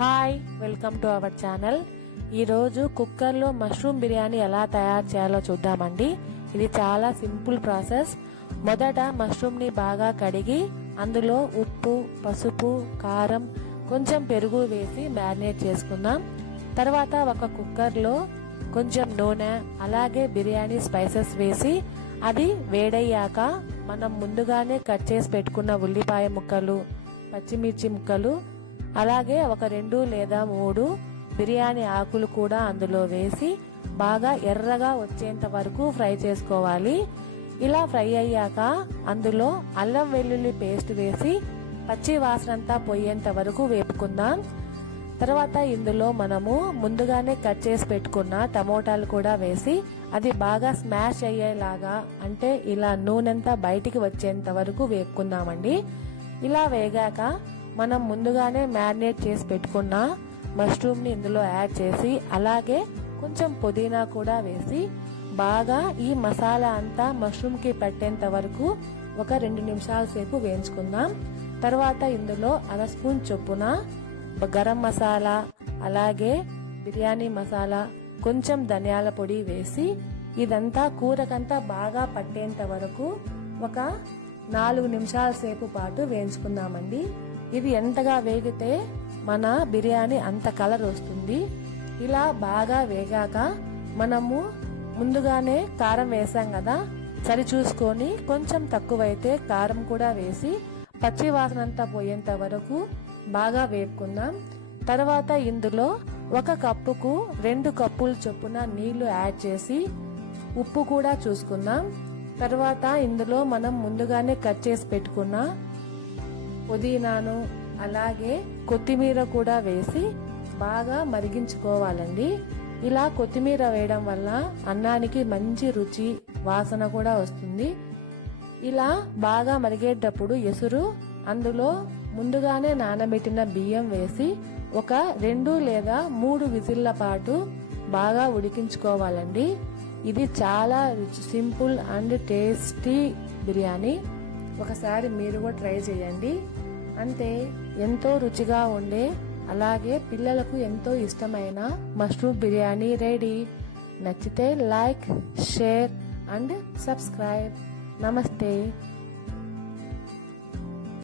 Hi, welcome to our channel. ఈరోజు కుక్కర్లో mushroom biryani ఎలా తయారు చేయాలో చూద్దామండి. ఇది చాలా సింపుల్ ప్రాసెస్. మొదట మష్రూమ్ని బాగా కడిగి అందులో ఉప్పు, పసుపు, కారం, కొంచెం పెరుగు వేసి మ్యారినేట్ చేసుకుందాం. తర్వాత ఒక కుక్కర్లో కొంచెం నూనె అలాగే బిర్యానీ స్పైసెస్ వేసి అది వేడయ్యాక మనం ముందుగానే కట్ చేసి పెట్టుకున్న ఉల్లిపాయ ముక్కలు, పచ్చిమిర్చి ముక్కలు, అలాగే ఒక 2 లేదా 3 బిర్యానీ ఆకులు కూడా అందులో వేసి బాగా ఎర్రగా వచ్చేంత వరకు ఫ్రై చేసుకోవాలి. ఇలా ఫ్రై అయ్యాక అందులో అల్లం వెల్లుల్లి పేస్ట్ వేసి పచ్చి వాసనంతా పోయేంత వరకు వేపుకుందాం. తర్వాత ఇందులో మనము ముందుగానే కట్ చేసి పెట్టుకున్న టమోటాలు కూడా వేసి అది బాగా స్మాష్ అయ్యేలాగా, అంటే ఇలా నూనెంతా బయటికి వచ్చేంత వరకు వేపుకుందామండి. ఇలా వేగాక మనం ముందుగానే మ్యారినేట్ చేసి పెట్టుకున్న మష్రూమ్ ని ఇందులో యాడ్ చేసి అలాగే కొంచెం పుదీనా కూడా వేసి బాగా ఈ మసాలా అంతా మష్రూమ్ కి పట్టేంత వరకు ఒక 2 నిమిషాల సేపు వేయించుకుందాం. తర్వాత ఇందులో 1 స్పూన్ చొప్పున గరం మసాలా అలాగే బిర్యానీ మసాలా, కొంచెం ధనియాల పొడి వేసి ఇదంతా కూరకంతా బాగా పట్టేంత వరకు ఒక 4 నిమిషాల సేపు పాటు వేయించుకుందామండి. ఇది ఎంతగా వేగితే మన బిర్యానీ అంత కలర్ వస్తుంది. ఇలా బాగా వేగాక మనము ముందుగానే కారం వేసాం కదా, సరి చూసుకొని కొంచెం తక్కువైతే కారం కూడా వేసి పచ్చి వాసన అంతా పోయేంత వరకు బాగా వేపుకుందాం. తర్వాత ఇందులో 1 కప్పుకు 2 కప్పుల చొప్పున నీళ్లు యాడ్ చేసి ఉప్పు కూడా చూసుకుందాం. తర్వాత ఇందులో మనం ముందుగానే కట్ చేసి పెట్టుకున్న పుదీనాను అలాగే కొత్తిమీర కూడా వేసి బాగా మరిగించుకోవాలండి. ఇలా కొత్తిమీర వేయడం వల్ల అన్నానికి మంచి రుచి, వాసన కూడా వస్తుంది. ఇలా బాగా మరిగేటప్పుడు ఎసురు అందులో ముందుగానే నానబెట్టిన బియ్యం వేసి ఒక 2 లేదా 3 విజిల్ల పాటు బాగా ఉడికించుకోవాలండి. ఇది చాలా సింపుల్ అండ్ టేస్టీ బిర్యానీ. ఒకసారి మీరు కూడా ట్రై చేయండి. అంతే, ఎంతో రుచిగా ఉండే అలాగే పిల్లలకు ఎంతో ఇష్టమైన మష్రూమ్ బిర్యానీ రెడీ. నచ్చితే లైక్, షేర్ అండ్ సబ్స్క్రైబ్. నమస్తే.